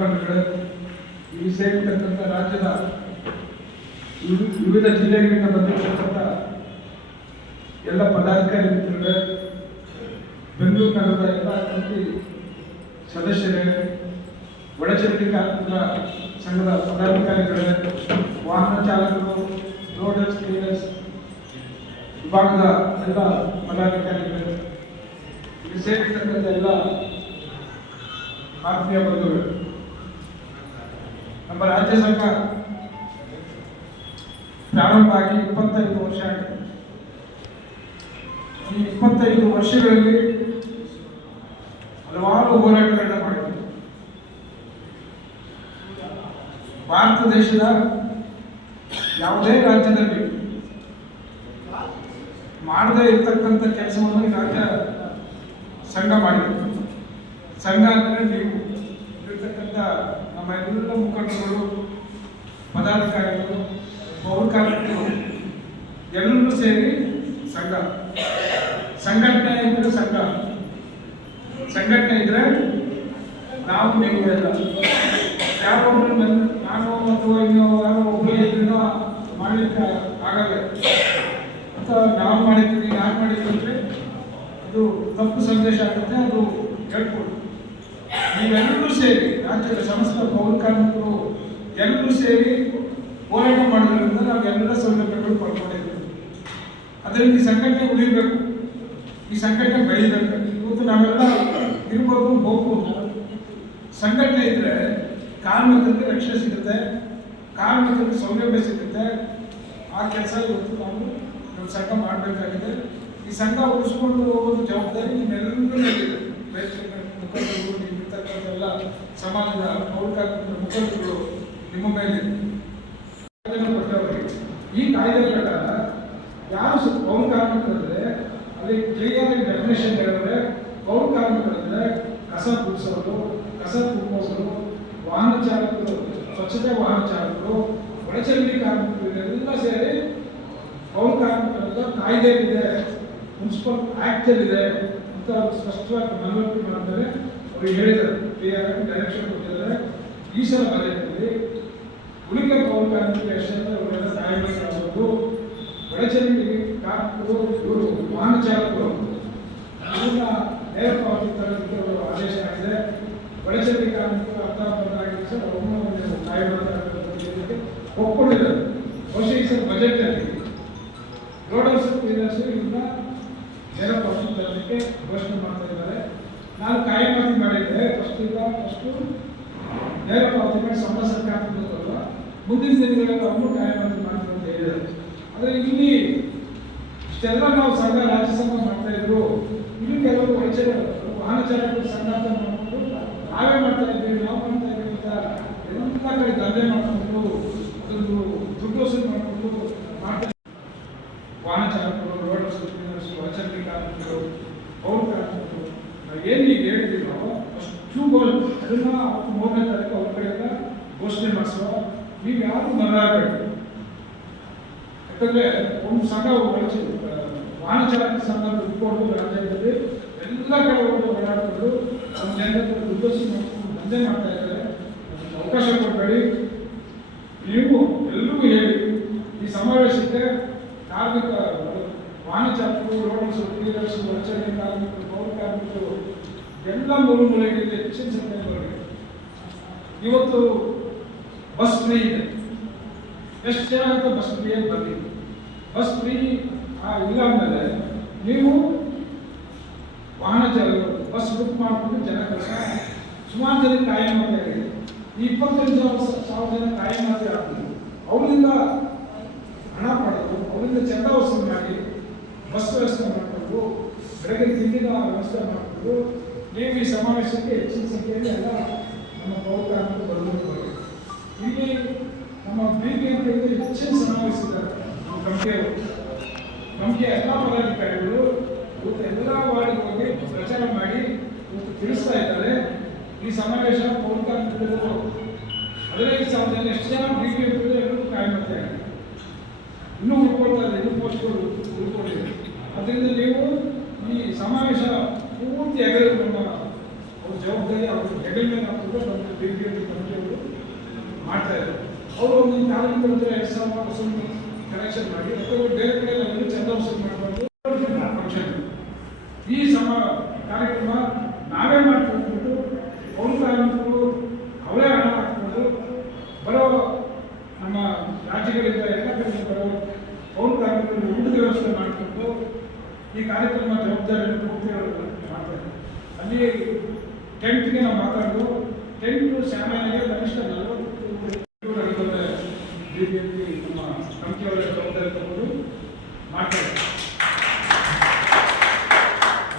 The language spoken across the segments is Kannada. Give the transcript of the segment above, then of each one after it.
ಮುಖಂಡರುಗಳು ಇಲ್ಲಿ ಸೇರಿರ್ತಕ್ಕಂಥ ರಾಜ್ಯದ ವಿವಿ- ವಿವಿಧ ಜಿಲ್ಲೆಗಳಿಂದ ಬಂದಿರತಕ್ಕಂಥ ಎಲ್ಲ ಪದಾಧಿಕಾರಿ ಮಿತ್ರರುಗಳೇ ಬೆಂಗಳೂರು ನಗರದ ಎಲ್ಲ ಕಮಿಟಿ ಸದಸ್ಯರೇ, ಒಳಚರಂಡಿ ಸಂಘದ ಪದಾಧಿಕಾರಿಗಳೇ, ವಾಹನ ಚಾಲಕರು, ಲೋಡರ್ಸ್, ಕ್ಲೀನರ್ಸ್, ವಿಭಾಗದ ಎಲ್ಲ ಪದಾಧಿಕಾರಿಗಳು, ಇಲ್ಲಿ ಸೇರಿರ್ತಕ್ಕಂಥ ಎಲ್ಲ ಆತ್ಮೀಯ ಬಂಧುಗಳು. ನಮ್ಮ ರಾಜ್ಯ ಸರ್ಕಾರ ಪ್ರಾರಂಭ ಆಗಿ ಇಪ್ಪತ್ತೈದು ವರ್ಷ ಆಗಿದೆ ಈ ಇಪ್ಪತ್ತೈದು ವರ್ಷಗಳಲ್ಲಿ ಹಲವಾರು ಹೋರಾಟಗಳನ್ನು ಮಾಡಿದೆ ಭಾರತ ದೇಶದ ಯಾವುದೇ ರಾಜ್ಯದಲ್ಲಿ ಮಾಡದೇ ಇರತಕ್ಕಂಥ ಕೆಲಸವನ್ನು ರಾಜ್ಯ ಸಂಘ ಮಾಡಿದೆ. ಸಂಘ ಅಂದರೆ ನೀವು. ಇರ್ತಕ್ಕಂಥ ನಮ್ಮ ಎಲ್ಲ ಮುಖಂಡರುಗಳು ಪದಾಧಿಕಾರಿಗಳು ಪೌರಕಾರ್ಮಿಕರು ಎಲ್ಲರೂ ಸೇರಿ ಸಂಘ. ಸಂಘಟನೆ ಇದ್ರೆ ಸಂಘ. ಸಂಘಟನೆ ಇದ್ರೆ ನಾವು ನೀವು ಎಲ್ಲ. ಯಾರೊಬ್ರು ನನ್ನ, ನಾನು ಅಥವಾ ಇನ್ನು ಯಾರೋ ಒಬ್ಬರು ಇದನ್ನ ಮಾಡಲಿಕ್ಕೆ ಆಗಲ್ಲ. ಅಂತ ನಾವು ಮಾಡಿದ್ದೀವಿ ನಾನು ಮಾಡಿದ್ದೀವಿ ಅಂದರೆ ಅದು ತಪ್ಪು ಸಂದೇಶ ಆಗುತ್ತೆ, ಅದು ಹೇಳ್ಕೊಡು. ನೀವೆಲ್ಲರೂ ಸೇರಿ ರಾಜ್ಯದ ಸಮಸ್ತ ಪೌರ ಕಾರ್ಮಿಕರು ಎಲ್ಲರೂ ಸೇರಿ ಹೋರಾಟ ಮಾಡೋದ್ರಿಂದ ನಾವು ಎಲ್ಲ ಸೌಲಭ್ಯಗಳು ಪಡ್ಕೊಂಡಿದ್ದೀವಿ. ಅದರಿಂದ ಈ ಸಂಘಟನೆ ಉಳಿಬೇಕು. ಈ ಸಂಘಟನೆ ಬೆಳಿಬೇಕು ಇವತ್ತು ನಾವೆಲ್ಲ ಇರ್ಬೋದು, ಹೋಗ್ಬೋದು. ಸಂಘಟನೆ ಇದ್ರೆ ಕಾರ್ಮಿಕರಿಗೆ ರಕ್ಷಣೆ ಸಿಗುತ್ತೆ. ಕಾರ್ಮಿಕರಿಗೆ ಸೌಲಭ್ಯ ಸಿಗುತ್ತೆ. ಆ ಕೆಲಸ ಇವತ್ತು ನಾವು ನಮ್ಮ ಸಂಘ ಮಾಡಬೇಕಾಗಿದೆ. ಈ ಸಂಘ ಉಳಿಸ್ಕೊಂಡು ಹೋಗೋದು ಜವಾಬ್ದಾರಿ ನಿಮ್ಮೆಲ್ಲರಿಗೂ ರೈತರ ಇರ್ತಕ್ಕಂಥ ಎಲ್ಲ ಸಮಾಜದ ಪೌರ ಕಾರ್ಮಿಕರ ಮುಖಂಡರುಗಳು ನಿಮ್ಮ ಮೇಲೆ. ಈ ಕಾಯ್ದೆ ಪ್ರಕಾರ ಯಾರು ಪೌರ ಕಾರ್ಮಿಕರಂದ್ರೆ ಅಲ್ಲಿ ಕ್ಲಿಯರ್ ಆಗಿ ಡೆಫಿನೇಷನ್ ಹೇಳಿದ್ರೆ ಪೌರ ಕಸ ಗುಡಿಸೋರು, ಕಸ ತುಂಬೋರು ವಾಹನ ಚಾಲಕರು, ಸ್ವಚ್ಛತೆ ವಾಹನ ಚಾಲಕರು ಒಳಚರಂಡಿ ಕಾರ್ಮಿಕರು ಇದೆಲ್ಲ ಸೇರಿ ಪೌರ ಕಾರ್ಮಿಕರ ಕಾಯ್ದೆ ಇದೆ ಮುನ್ಸಿಪಲ್ ಆಕ್ಟ್ ಇದೆ ಅಂತ ಸ್ಪಷ್ಟವಾಗಿ ಮನವರಿಕೆ ಮಾಡಿದ್ದಾರೆ ಅವ್ರಿಗೆ ಹೇಳಿದರು ಡೈರೆಕ್ಷನ್ ಕೊಟ್ಟಿದ್ದಾರೆ. ಈ ಸಲ ಬಜೆಟ್ನಲ್ಲಿ ಉಳಿದ ಕಾರ್ಮಿಕರು ಎಷ್ಟಂದ್ರೆ ಅವರೆಲ್ಲ ಕಾಯ್ಬೇಕಾಗಬಹುದು ಒಳಚರಂಡಿ ಕಾರ್ಮಿಕರು ಇವರು ವಾಹನ ಚಾಲಕರು ಇವ್ರನ್ನ ನೇರ ಪಾವತಿ ತರಲಿಕ್ಕೆ ಅವರು ಆದೇಶ ಆಗಿದೆ. ಒಳಚರಂಡಿ ಕಾನೂನು ಅರ್ಥ ಬಂದಾಗಿದೆ ಸರ್ ಒಮ್ಮೆ ಸಹಾಯ ಮಾಡ್ತಾರೆ ಒಪ್ಕೊಂಡಿದ್ದಾರೆ. ಬಹುಶಃ ಈ ಸಲ ಬಜೆಟ್ನಲ್ಲಿ ರೋಡರ್ಸ್ ಕ್ಲೀನರ್ಸ್ ಇವ್ರನ್ನ ನೇರ ಪಾವತಿ ತರಲಿಕ್ಕೆ ಘೋಷಣೆ ಮಾಡ್ತಾ ಇದ್ದಾರೆ. ನಾನು ಕಾಯಮಾತಿ ಅಷ್ಟು ನೇರ ಮಾಡಿ ಸಂಬಳ ಸರ್ಕಾರ ಕೊಡೋದಲ್ಲ ಮುಂದಿನ ದಿನಗಳಲ್ಲಿ ಅವರು ಕಾಯಮಾತಿ ಮಾಡ್ತಾರೆ ಅಂತ ಹೇಳಿದ್ದಾರೆ. ಆದರೆ ಇಲ್ಲಿ ಇಷ್ಟೆಲ್ಲ ನಾವು ಸಂಘ ರಾಜ್ಯ ಮಾಡ್ತಾ ಇದ್ರು ಇಲ್ಲಿ ಕೆಲವರು ವೈದ್ಯರ ವಾಹನ ಚಾಲಕರು ಸಂಘ ಮಾಡ್ಕೊಂಡು ನಾವೇ ಮಾಡ್ತಾ ಇದ್ದೀವಿ ನಾವು ಮಾಡ್ತಾ ಇದ್ದೀವಿ ಅಂತ ಎಲ್ಲ ಕಡೆ ದಂಧೆ ಮಾಡ್ಕೊಂಡು, ಅದೊಂದು ವಸೂಲು ಮಾಡ್ಕೊಂಡು ಮಾಡ್ತಾ ವಾಹನ ಚಾಲಕರು ರೋಡ್ ಕ್ಲೀನರ್ಸ್ ವಚರ್ಲಿ ಕಾರ್ಮಿಕರು ಪೌರ ಕಾರ್ಮಿಕರು ನಾವು ಏನು ಈಗ ಹೇಳಿದ್ದೀವೋ ಅಷ್ಟು ಗೋಲ್ ಅದನ್ನ ಅವತ್ತು ಮೂರನೇ ತಾರೀಕು ಅವ್ರ ಕಡೆಯಿಂದ ಘೋಷಣೆ ಮಾಡಿಸುವ ನೀವು ಯಾರು ಮರಬೇಡಿ ಯಾಕಂದ್ರೆ ಒಂದು ಸಂಘ ವಾಣಿಜ್ಯ ಚಾಲಕ ಸಂಘ ದುಡ್ಡು ರಾಜ್ಯದಲ್ಲಿ ಎಲ್ಲ ಕಡೆ ಒಂದು ಓಡಾಡಿಕೊಂಡು ನಮ್ಮ ಜನರ ದುಡ್ಡೋಸಿ ಮಾಡ್ಕೊಂಡು ದಂಧೆ ಮಾಡ್ತಾ ಇದ್ದಾರೆ. ಅವಕಾಶ ಕೊಡಬೇಡಿ. ನೀವು ಎಲ್ಲರಿಗೂ ಹೇಳಿ, ಈ ಸಮಾವೇಶಕ್ಕೆ ಕಾರ್ಮಿಕ ಚಾಲಕರು ರೋಡರ್ಸ್ ಕ್ಲೀನರ್ಸ್ ವರ್ಚನೆ ಕಾರ್ಮಿಕರು, ಪೌರ ಕಾರ್ಮಿಕರು, ಎಲ್ಲ ಮೂರು ಮೂಲೆಗಳಿಗೆ ಹೆಚ್ಚಿನ ಸಂಖ್ಯೆಯಲ್ಲಿ ಇವತ್ತು ಬಸ್ ಫ್ರೀ ಇದೆ. ಎಷ್ಟು ಚೆನ್ನಾಗುತ್ತೆ ಬಸ್ ಫ್ರೀ ಅಂತ ಬರ್ತೀವಿ ಬಸ್ ಫ್ರೀ ಇಲ್ಲ ನೀವು ವಾಹನ ಚಾಲಕರು, ಬಸ್ ಬುಕ್ ಮಾಡಿಕೊಂಡು ಜನ ಕೆಲಸ ಸುಮಾರು ಜನ ಕಾಯಂ ಮಾಡಿ ಈ ಇಪ್ಪತ್ತೈದು ಸಾವಿರ ಸಾವಿರ ಜನ ಮಾಡಿ ಆಗ್ತದೆ ಅವರಿಂದ ಹಣ ಪಡೆದು, ಅವರಿಂದ ಚಂದ ವಸೂಲಿ ಮಾಡಿ ಬಸ್ ವ್ಯವಸ್ಥೆ ಮಾಡಿಕೊಂಡು, ಬೆಳಗ್ಗೆ ತಿಂಡಿನ ವ್ಯವಸ್ಥೆ ಮಾಡಿಕೊಂಡು, ನೀವು ಈ ಸಮಾವೇಶಕ್ಕೆ ಹೆಚ್ಚಿನ ಸಂಖ್ಯೆಯಲ್ಲಿ ಎಲ್ಲ ನಮ್ಮ ಪ್ರೋಗ್ರಾಮ್ ಬರ್ಬೋದು ಇಲ್ಲಿ ನಮ್ಮ ಬೀದಿ ಅಂತ ಹೇಳಿ ಹೆಚ್ಚಿನ ಸಮಾವೇಶ ಇದ್ದಾರೆ ನಮ್ಮ ನಮಗೆ ಎಲ್ಲ ಪದಾಧಿಕಾರಿಗಳು ಇವತ್ತು ಎಲ್ಲ ವಾರ್ಡ್ಗೆ ಪ್ರಚಾರ ಮಾಡಿ ಇವತ್ತು ತಿಳಿಸ್ತಾ ಇದ್ದಾರೆ. ಈ ಸಮಾವೇಶ ಪೌರ ಕಾರ್ಮಿಕರು ಹದಿನೈದು ಜನ ಎಷ್ಟು ಜನ ಬಿ ಪಿ ಎಫ್ ಎಲ್ಲರೂ ಕಾಯಮತ್ತೆ ಇನ್ನೂ ಉಳ್ಕೊಳ್ತಾ ಇನ್ನೂ ಪೋಸ್ಟ್ಗಳು ಉಳ್ಕೊಂಡಿದೆ. ಅದರಿಂದ ನೀವು ಈ ಸಮಾವೇಶ ಪೂರ್ತಿ ಹೆಗಲು ಅವ್ರ ಜವಾಬ್ದಾರಿ, ಅವರು ಹೆಗಲ ಮೇಲೆ ಹಾಕಿದ್ರು ನಮ್ಮ ಬಿ ಪಿ ಎಫ್ ಕಮಿಟಿಯವರು ಮಾಡ್ತಾ ಇದ್ದರು. ಅವರು ಒಂದೊಂದು ಕಾರ್ಮಿಕರು ಅಂದರೆ ಎರಡು ಸಾವಿರ ವಸೂಲಿ ಕಲೆಕ್ಷನ್ ಮಾಡಿ, ಅಥವಾ ಬೇರೆ ಕಡೆ ನಮಗೆ ಚಂದ ವಸೂಲಿ ಮಾಡಬಾರ್ದು ಫಂಕ್ಷನ್ ಈ ಸಮ, ಕಾರ್ಯಕ್ರಮ ನಾವೇ ಮಾಡ್ಕೊಂಡ್ಬಿಟ್ಟು ಅವ್ರ ಕಾರ್ಮಿಕರು ಅವರೇ ಹಣ ಹಾಕ್ಕೊಂಡು ಬರೋ ನಮ್ಮ ರಾಜ್ಯಗಳಿಂದ ಎಲ್ಲ ಕಡೆ ಬರೋ ಅವ್ರ ಕಾರ್ಮಿಕರು ಊಟದ ವ್ಯವಸ್ಥೆ ಮಾಡಿಕೊಂಡು ಈ ಕಾರ್ಯಕ್ರಮ ಜವಾಬ್ದಾರಿಯನ್ನು ಪೂರ್ತಿ ಅವರು ಮಾಡ್ತಾರೆ ಅಲ್ಲಿ ಟೆಂಟ್ಗೆ ನಾವು ಮಾತಾಡೋದು ಟೆಂಟ್ ಸಾಮಾನ್ಯವಾಗಿ ಕನಿಷ್ಠ ನಲವತ್ತು ರೀತಿಯಲ್ಲಿ ನಮ್ಮ ಕಂಪ್ನಿಯವರ ಜವಾಬ್ದಾರಿ ತಗೊಂಡು ಮಾಡ್ತಾರೆ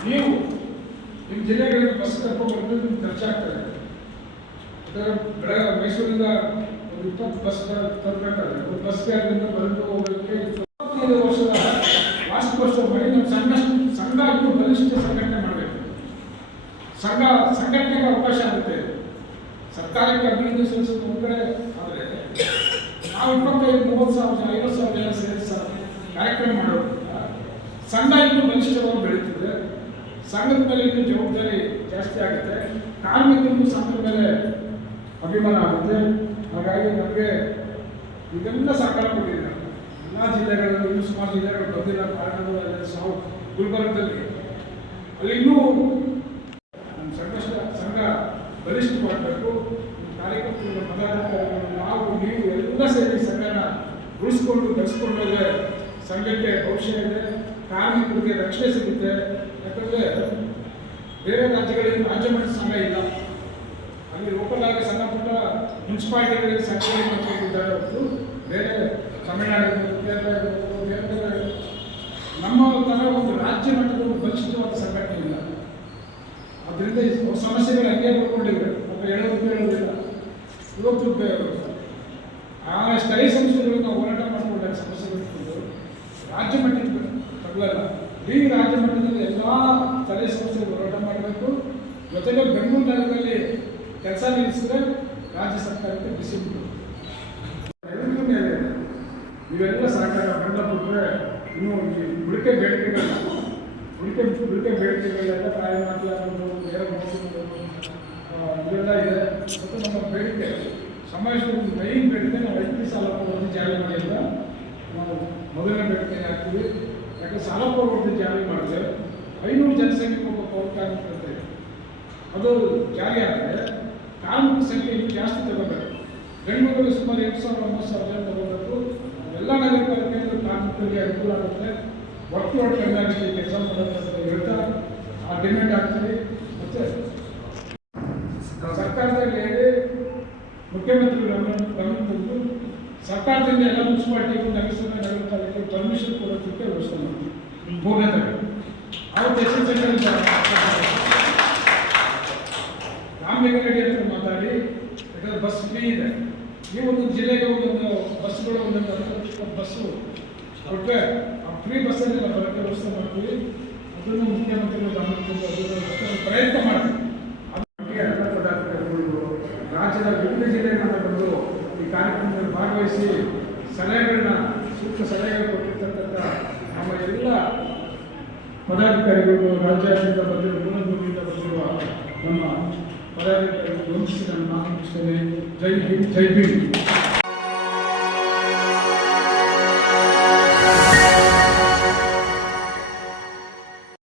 ನೀವು ನಿಮ್ಮ ಜಿಲ್ಲೆಗಳಿಗೆ ಬಸ್ ಕರ್ಕೊಂಡು ಬಂದು ನಿಮ್ಗೆ ಖರ್ಚಾಗ್ತದೆ ಯಾಕಂದ್ರೆ ಬೆಳಗ್ಗೆ ಮೈಸೂರಿಂದ ಒಂದು ಇಪ್ಪತ್ತು ಬಸ್ ತರಬೇಕಾದ್ರೆ ಬಸ್ಗೆ ಅಲ್ಲಿಂದ ಬಂದು ಹೋಗೋದಕ್ಕೆ ಇಪ್ಪತ್ತೈದು ವರ್ಷದ ವಾರ್ಷಿಕೋತ್ಸವ ಮಾಡಿ ನಮ್ಮ ಸಂಘ ಸಂಘ ಇಟ್ಟು ಬಲಿಷ್ಠ ಸಂಘಟನೆ ಮಾಡಬೇಕು. ಸಂಘ ಸಂಘಟನೆಗೆ ಅವಕಾಶ ಆಗುತ್ತೆ. ಸರ್ಕಾರಕ್ಕೆ ಅಭಿವೃದ್ಧಿ ಸಲ್ಲಿಸೋದು ಒಂದು ಕಡೆ ಆದರೆ ನಾವು ಇಪ್ಪತ್ತೈದು, ಮೂವತ್ತು ಸಾವಿರ, ಐವತ್ತು ಸಾವಿರ ಜನ ಸೇರಿ ಕಾರ್ಯಕ್ರಮ ಮಾಡೋದ್ರಿಂದ ಸಂಘ ಇನ್ನೂ ಬಲಿಷ್ಠವಾಗಿ ಬೆಳೀತದೆ. ಸಂಘದ ಮೇಲೆ ಇನ್ನೂ ಜವಾಬ್ದಾರಿ ಜಾಸ್ತಿ ಆಗುತ್ತೆ. ಕಾರ್ಮಿಕರಿಗೂ ಸಂಘದ ಮೇಲೆ ಅಭಿಮಾನ ಆಗುತ್ತೆ. ಹಾಗಾಗಿ ನಮಗೆ ಇದೆಲ್ಲ ಸರ್ಕಾರ ಕೊಟ್ಟಿದೆ. ಎಲ್ಲ ಜಿಲ್ಲೆಗಳಲ್ಲಿ, ಇನ್ನೂ ಸುಮಾರು ಜಿಲ್ಲೆಗಳು ಬಂದಿಲ್ಲ ಕಾರಣಗಳು ಸಾವು ಗುಲ್ಬರ್ಗದಲ್ಲಿ. ಅಲ್ಲಿ ಇನ್ನೂ ನಮ್ಮ ಸಂಘ ಸಂಘ ಬಲಿಷ್ಠವಾಗಬೇಕು ಕಾರ್ಯಕರ್ತರು ಪದಾಧಿಕಾರಿಗಳು ನಾವು ನೀವು ಎಲ್ಲ ಸೇರಿ ಸಂಘನ ಉಳಿಸ್ಕೊಂಡು ಬೆಳೆಸ್ಕೊಂಡೋದ್ರೆ ಸಂಘಕ್ಕೆ ಭವಿಷ್ಯ ಇದೆ, ಕಾರ್ಮಿಕರಿಗೆ ರಕ್ಷಣೆ ಸಿಗುತ್ತೆ. ಯಾಕಂದರೆ ಬೇರೆ ರಾಜ್ಯಗಳಲ್ಲಿ ರಾಜ್ಯ ಮಟ್ಟದ ಸಂಘ ಇಲ್ಲ. ಅಲ್ಲಿ ಲೋಕಲ್ ಆಗಿ ಸಣ್ಣ ಪುಟ್ಟ ಮುನ್ಸಿಪಾಲಿಟಿಗಳಿಗೆ ಸಂಘಟನೆ ಮಾಡ್ಕೊಂಡಿದ್ದಾರೆ ಹೊರತು ಬೇರೆ ತಮಿಳುನಾಡು ಇರ್ಬೋದು, ಕೇರಳ ಇರ್ಬೋದು, ಬೇರೆ ಬೇರೆ ನಮ್ಮ ತರ ಒಂದು ರಾಜ್ಯ ಮಟ್ಟದ ಒಂದು ಬಲಿಷ್ಠವಾದ ಸಂಘಟನೆ ಇಲ್ಲ. ಅದರಿಂದ ಸಮಸ್ಯೆಗಳು ಹಂಗೆ ಬರ್ಕೊಂಡಿವೆ. ಒಬ್ಬ ಹೇಳೋದಕ್ಕೆ ಹೇಳೋದಿಲ್ಲ. ಇವತ್ತು ಆ ಸ್ಥಳೀಯ ಸಂಸ್ಥೆಗಳು ನಾವು ಹೋರಾಟ ಮಾಡಿಕೊಂಡಾಗ ಸಮಸ್ಯೆಗಳು ರಾಜ್ಯ ಮಟ್ಟದ ತಗಲಲ್ಲ ಇಡೀ ರಾಜ್ಯ ಮಟ್ಟದಲ್ಲಿ ಎಲ್ಲ ಸ್ಥಳೀಯ ಸಂಸ್ಥೆಗಳು ಹೋರಾಟ ಮಾಡಬೇಕು. ಜೊತೆಗೆ ಬೆಂಗಳೂರು ನಗರದಲ್ಲಿ ಕೆಲಸ ನಿಲ್ಲಿಸಿದ್ರೆ ರಾಜ್ಯ ಸರ್ಕಾರಕ್ಕೆ ಬಿಸಿಬಿಟ್ಟು ಎಲ್ಲರಿಗೂ ಎಲ್ಲರ ಮೇಲೆ ಇವೆಲ್ಲ ಸರ್ಕಾರ ಬಂದ ಬಿಟ್ಟರೆ ಇನ್ನು ಈ ಉಳಿಕೆ ಬೇಡಿಕೆಗಳನ್ನ ಉಳಿಕೆ ಉಳಿಕೆ ಬೇಡಿಕೆಗಳೆಲ್ಲ ಪ್ರಾಯ ಮಾಡಲಾಗೋದು ಬೇರೆ ಇವೆಲ್ಲ ಇದೆ. ಮತ್ತು ನಮ್ಮ ಬೇಡಿಕೆ, ಸಮಾಜದ ಮೈನ್ ಬೇಡಿಕೆ ನಾವು ಐದು ಸಾಲ ಪ್ರವೃತ್ತಿ ಜಾರಿ ಮಾಡಿಲ್ಲ. ನಾವು ಮೊದಲನೇ ಬೇಡಿಕೆ ಹಾಕ್ತೀವಿ. ಯಾಕಂದರೆ ಸಾಲ ಪ್ರವೃತ್ತಿ ಜಾರಿ ಮಾಡಿದ್ರೆ ಐನೂರು ಜನಸಂಖ್ಯೆ ಒಬ್ಬ ಪೌರ ಅದು ಜಾರಿ ಆದರೆ ಕಾರ್ಮಿಕ ಸಂಖ್ಯೆ ಇನ್ನೂ ಜಾಸ್ತಿ ತಗೋಬೇಕು ಬೆಂಗಳೂರಲ್ಲಿ ಸುಮಾರು ಎಂಟು ಸಾವಿರ, ಒಂಬತ್ತು ಸಾವಿರ ಜನ ತಗೋಬೇಕು ಎಲ್ಲ ನಗರ ಪಾಲಿಕೆಗಳು ಕಾರ್ಮಿಕರಿಗೆ ಅನುಕೂಲ ಆಗುತ್ತೆ. ಒಟ್ಟು ಒಟ್ಟು ಕೈಗಾರಿಕೆ ಕೆಲಸ ಮಾಡೋದು ಅಂತ ಹೇಳ್ತಾ, ಆ ಡಿಮ್ಯಾಂಡ್ ಆಗ್ತದೆ ಮತ್ತೆ ಸರ್ಕಾರದಲ್ಲಿ ಹೇಳಿ ಮುಖ್ಯಮಂತ್ರಿಗಳು ಗಮನ ಗಮನ ತಂದು ಸರ್ಕಾರದಿಂದ ಎಲ್ಲ ಮುನ್ಸಿಪಾಲಿಟಿಗೂ ನಗರಸಭೆ, ನಗರ ಪಾಲಿಕೆ ಪರ್ಮಿಷನ್ ಕೊಡೋದಕ್ಕೆ ವ್ಯವಸ್ಥೆ ಮಾಡ್ತೀವಿ. ಮೂರನೇದಾಗಿ ಅವತ್ತು ಎಸ್ ರಾಮಲಿಂಗಾರೆಡ್ಡಿ ಹತ್ರ ಮಾತಾಡಿ, ಯಾಕಂದ್ರೆ ಬಸ್ ಫ್ರೀ ಇದೆ. ನೀವು ಒಂದು ಜಿಲ್ಲೆಗೆ ಒಂದೊಂದು ಬಸ್ಗಳು ಒಂದೊಂದು ಹತ್ತು ಬಸ್ಸು ಕೊಟ್ಟರೆ ಆ ಫ್ರೀ ಬಸ್ಸಲ್ಲಿ ನಾವು ಬರೋಕ್ಕೆ ವ್ಯವಸ್ಥೆ ಮಾಡ್ತೀವಿ. ಅದನ್ನು ಮುಖ್ಯಮಂತ್ರಿಗಳು ಗಮನಕ್ಕೆ ತಂದು ಅದನ್ನು ಪ್ರಯತ್ನ ಮಾಡ್ತೀವಿ. ಅದಕ್ಕೆ ಎಲ್ಲ ಪದಾಧಿಕಾರಿಗಳು ರಾಜ್ಯದ ವಿವಿಧ ಜಿಲ್ಲೆಗಳಿಂದ ಬಂದು ಈ ಕಾರ್ಯಕ್ರಮದಲ್ಲಿ ಭಾಗವಹಿಸಿ ಸಲಹೆಗಳನ್ನ, ಸೂಕ್ತ ಸಲಹೆಗಳು ಕೊಟ್ಟಿರ್ತಕ್ಕಂಥ ನಮ್ಮ ಎಲ್ಲ ಪದಾಧಿಕಾರಿಗಳು, ರಾಜ್ಯಾದ್ಯಂತ ಬಂದಿರುವ ಮೂಲಭೂಮಿಯಿಂದ ಬಂದಿರುವ ನಮ್ಮ બરાબર ગમશે નામ છે જય હિન્દ જય ભીમ